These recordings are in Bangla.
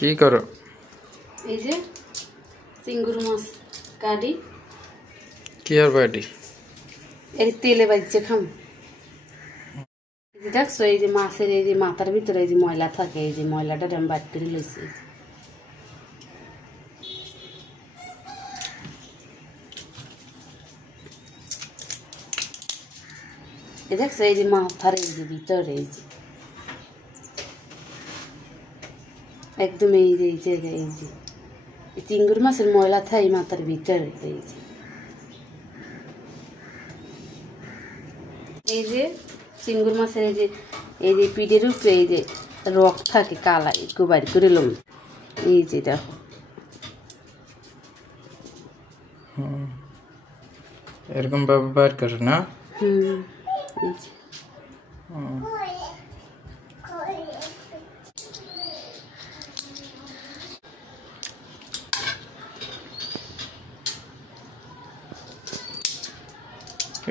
কি করো? এই যে চিংড়ি মাছ কাটি কি আর বাটি এর তেলে বাজছে খাম। দেখছো এই যে মাছের এই যে মাথার ভিতরে এই যে ময়লা থাকে, এই যে ময়লাটা আমি বাদ করে লইছি। দেখছো এই যে মাথার এই যে ভিতরে এই যে একদম এই যে এই যে চিংড়ি মাছের ময়লা থাকে মাথার ভিতরে এই যে চিংড়ি মাছের এই যে পিঠের উপরে এই যে রক থাকে কালা একটু বাড়ি করে লম। এই যে দেখো এরকম ভাবে বার করে না। এই যে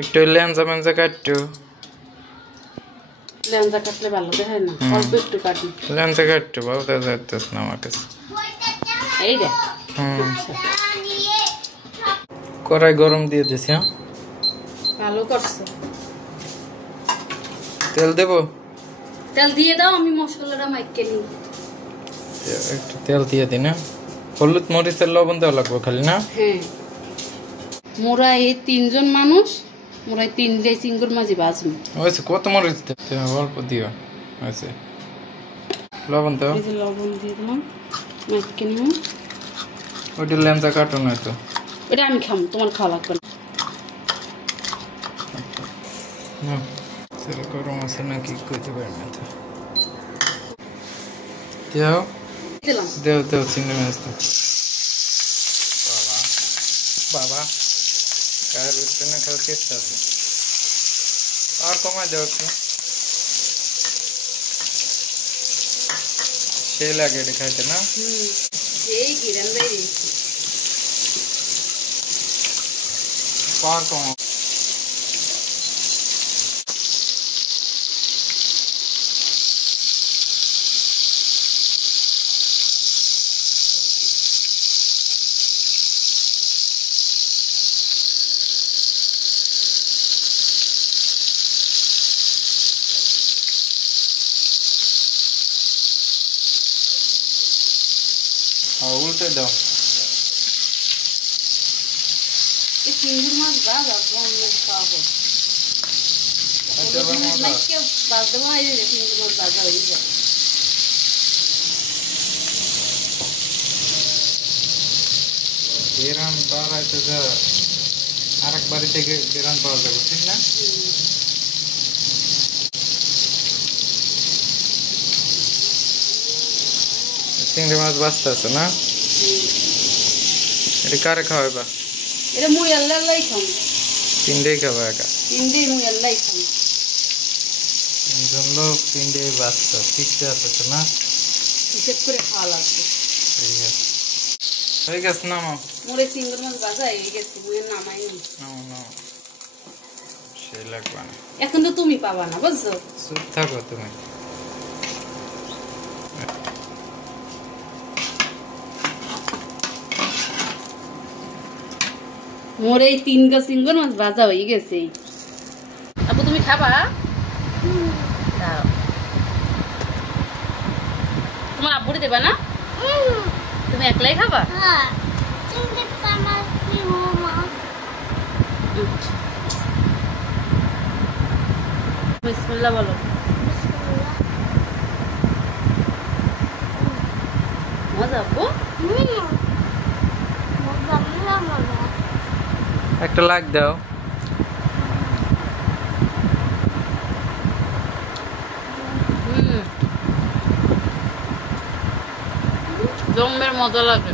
একটু লেঞ্জা মেঞ্জা কাটতো, লেঞ্জা কাটলে ভালো দেখায় না, অল্প একটু কাটি। লেঞ্জা কাটতো বাবু যাইতেছ না আমার কাছে। এই রে কড়াই গরম দিয়ে দিছি। হ্যাঁ ভালো করছো। তেল দেবো? তেল দিয়ে দাও, আমি মশলাটা মাইকে নিই। একটু তেল দিয়ে দিই না। হলুদ মরিচের লবণ দেওয়া লাগবে খালি না? হ্যাঁ, মোরা এই 3 জন মানুষ, মোরা 3 চিংড়ি মাছ ভাজবো। ওইসে কত মরিচ দিতে অল্প দিও। ওইসে লবণ দাও। এই যে লবণ দিয়ে দিলাম, মাইকে নিলাম। ওইটা লেঞ্জা কাটো না তো, এটা আমি খাম, তোমার খাওয়া লাগবে না। সেটা গরম আছে নাকি কইতে পারি না তো। দেও দিলাম, দেও দেও চিংড়ি মাছ দাও। বাবা বাবা কার উঠতে না খাল কেটে আছে, আর কমাই দেও একটু। সেই লাগে এটা খাইতে না। এই গিরান বেরিয়েছি পার কমা। উল্টে দাও। এই চিংড়ি মাছ ভাজা কেমন খাবো, বাজতে হয় যে চিংড়ি মাছ ভাজা হয়ে যায়। বেরান বাড়াইতে যা আরেক বাড়ি থেকে বেরান পাওয়া যাবে, ঠিক না? চিংড়ি মাছ বাঁচতে আছে না? এটা কারে খাওয়াইবা? এটা মুই আল্লাহ খাম। 3 খাবা একা? 3 মুই আল্লাহ খাম। 3 লোক 3 বাঁচতে ঠিকছে আছে তো না? হিসেব করে খাওয়া লাগবে। ঠিক আছে, হয়ে গেছে নামাও। মোরে চিংড়ি মাছ ভাজা হয়ে গেছে, মুই নামাই নি। নামাও নামাও, সেই লাগবে না। এখন তো তুমি পাবা না, বুঝছো? চুপ থাকো তুমি। মোর এই 3 চিংড়ি মাছ ভাজা হয়ে গেছে। আপু তুমি খাবা? দাও, তোমার আব্বুরে দেবা না? তুমি একলাই খাবা? বিসমিল্লাহ বলো। মজা আপু? একটা লাইক দাও। জমের মজা লাগে।